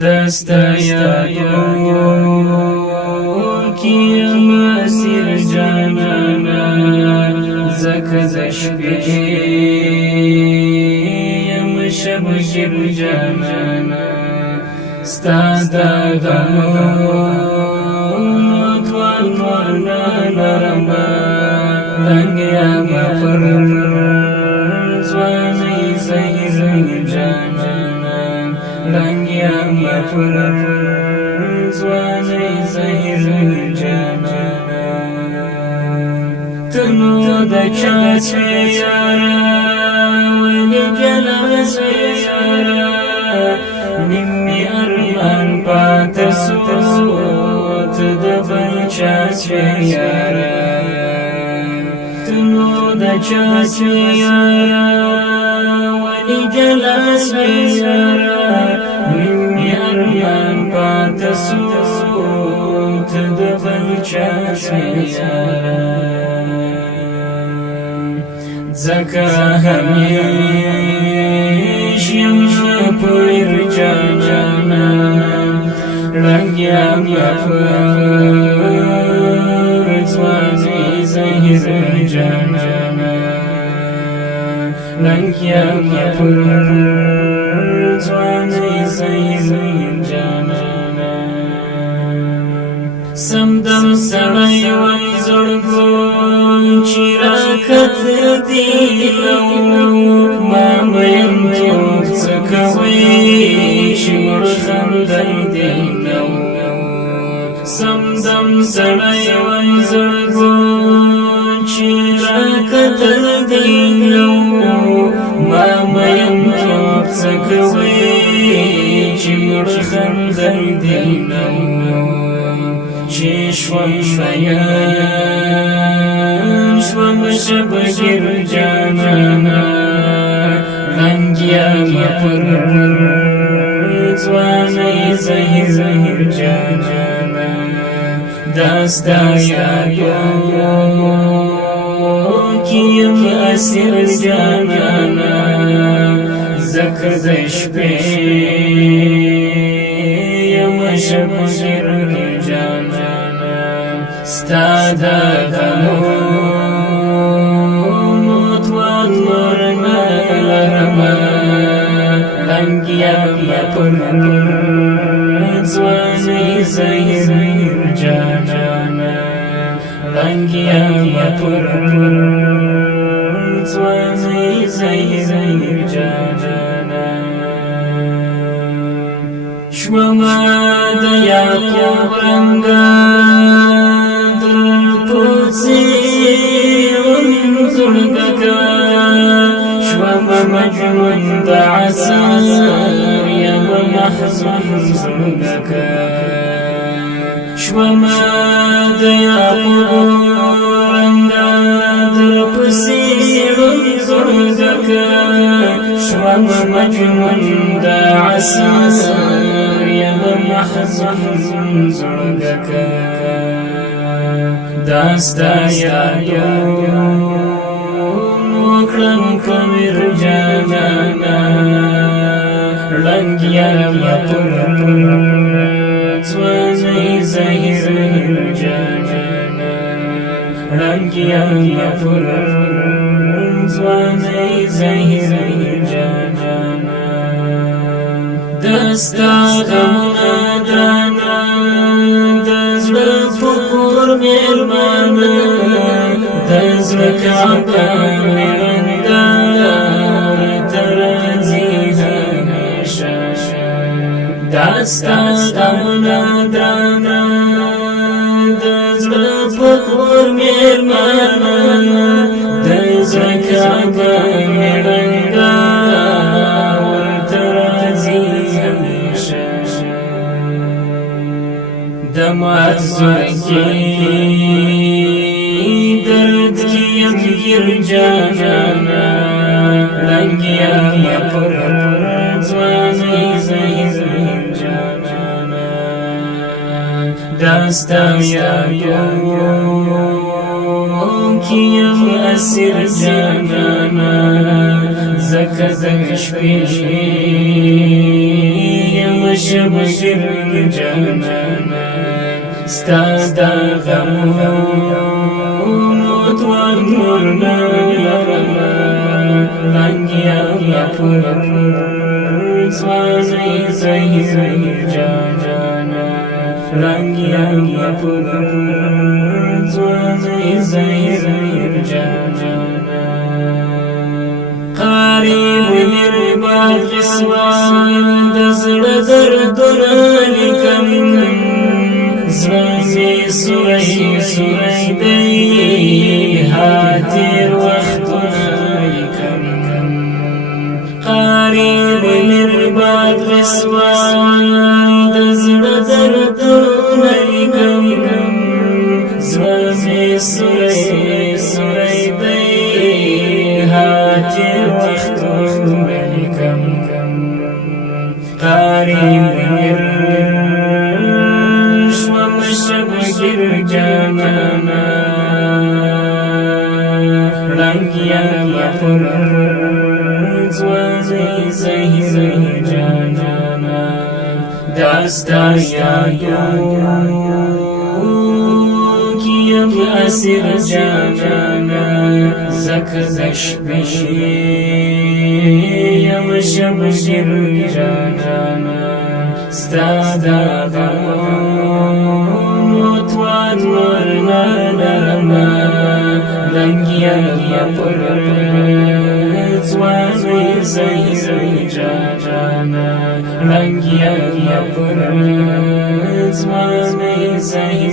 دستا یادو کیم اسیر جانانا زکه دشپیم شب شب جانانا ستا دا غمو توان ورنا نرما لنگیم پر زوانی زهیر جانانا لنگیم پر زوانی زهیر جانانا تنو دا چاسوی یارا ولی جلسوی یارا نمی ارمان پاتسوت دبل چاسوی یارا تنو دا چاسوی یارا ولی جلسوی یارا نمی ارمان پاتسوت دبل چاسوی یارا زکه همیش یم پر جانانا لنگیم پر زوانی زهیر جانانا لنگیم پر زوانی زهیر جانانا سمدم سړی وای زړګون چې راکت دیلو ما میم کیوب څه کوي چې مړ خندل دیلو سمدم سړی وای زړګون چې راکت دیلو ما میم کیوب څه کوي چې مړ خندل دیلو چې شوم بیان شوم شب گیر جانانا لنگیم پر زوانی زهیر جانانا دستا یادو کیم اسیر جانانا زکه دشپیم شب گیر جانانا ستا دا غمو توان ورنا لرما لنگیم پر زوانی زهیر جانانا لنگیم پر زوانی زهیر جانانا شوما دا یعقوب رنگا مجنون بعسار يا محزون زرقك شوما دياقو رنقادر بسير زرقك شوما مجنون بعسار يا محزون زرقك داستا يادو کرم کمیر جانانا لنگیم پر زوانی زهیر جانانا لنگیم پر زوانی زهیر جانانا دستا غمنا دانا دزل پکور میرمانا دزل کعبا دستا غمنا دانا دزړه پکور میرمانا دزړه کعبه میړنګا ورته راځي همیشه د مات زړه کې درد کې یم ګیر جانانا لنګیم پر ځواني زهیر دستا یادو کیم اسیر جانانا زکه دشپې شمشیر جانانا ستا دا غمو توان نورنا لرما لنگیا پر زوانی زهیر جانانا لنگیا پر زوانی زهیر جانانا قریب لرباد غسوان دزر دردنا لکم زوانی سوری دی هاتیر وقتنا لکم قریب لرباد غسوان دزر دردنا لکم زوانی سوری دی هاتیر وقتنا لکم قریب شمشیر جانانا لنگیا پر زوانی زهیر جانانا داستا یادو کیم اسیر جانانا زکدش بشیم شمشیر جانانا ستا دا توان ورنا لرما لنگیا پر زوانی زهیر جانانا لنگیا پر زوانی زهیر